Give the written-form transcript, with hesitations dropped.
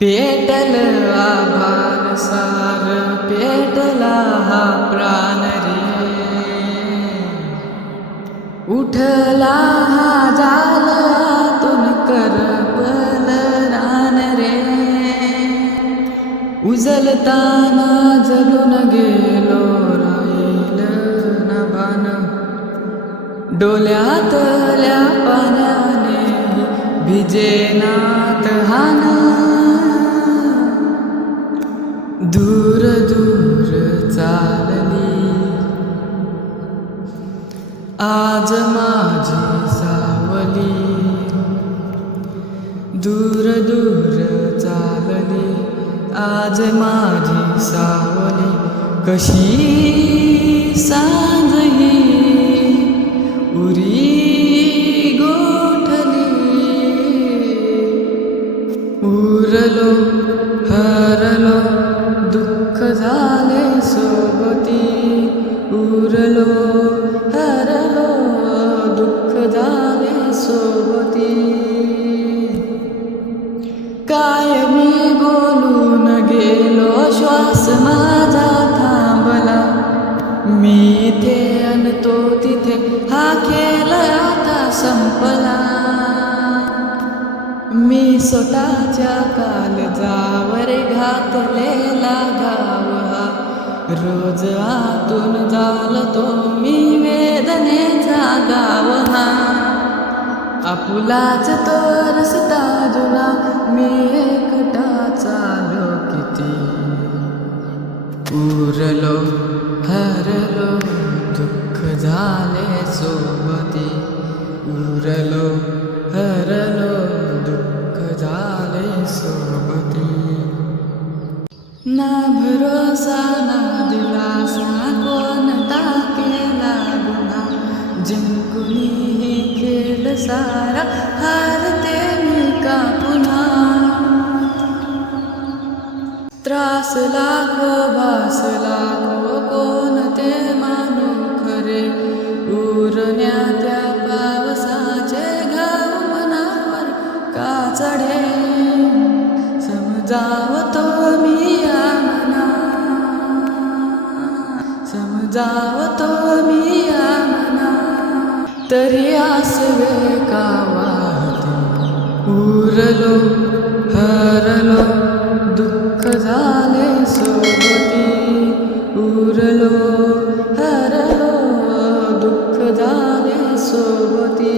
पेटल आभार सार पेटला हा प्राण रे, उठला हा जालातून करपल रान रे. उजलताना जलून गेलो राहील ना भान, डोल्यातल्या पाण्याने भिजेनात हान. दूर दूर चालली आज माझी सावली, दूर दूर चालली आज माझी सावली. कशी सांज ही उरी गोठली, उरलो हरलो दुःख झाले सोबती, उरलो हरलो दुःख झाले सोबती. काय मी बोलून गेलो श्वास माझा थांबला, मी इथे अन तो तिथे हा खेळ आता संपला. मी स्वतःच्या काळजावर घातलेला घाव हा, रोज आतून जालतो मी वेदनेचा गाव हा. आपुलाच तो रस्ता जुना मी एकटा चालो किती, उरलो हरलो दुःख झाले सोबती, उरलो हरलो दुःख झाले सोबती. ना भरोसा ना दिलासा कोणता केला गुन्हा, जिंकूनही खेळ सारा हारते मी का पुन्हा. त्रास लाखो भास लाखो कोणते मानू खरे, उरण्या त्या पावसाचे घाव मनावर का चढे. समजावतो मी या मना, समजावतो मी या मना, तरी आसवे का वाहते. उरलो हरलो दुःख झाले सोबती, उरलो हरलो दुःख झाले सोबती.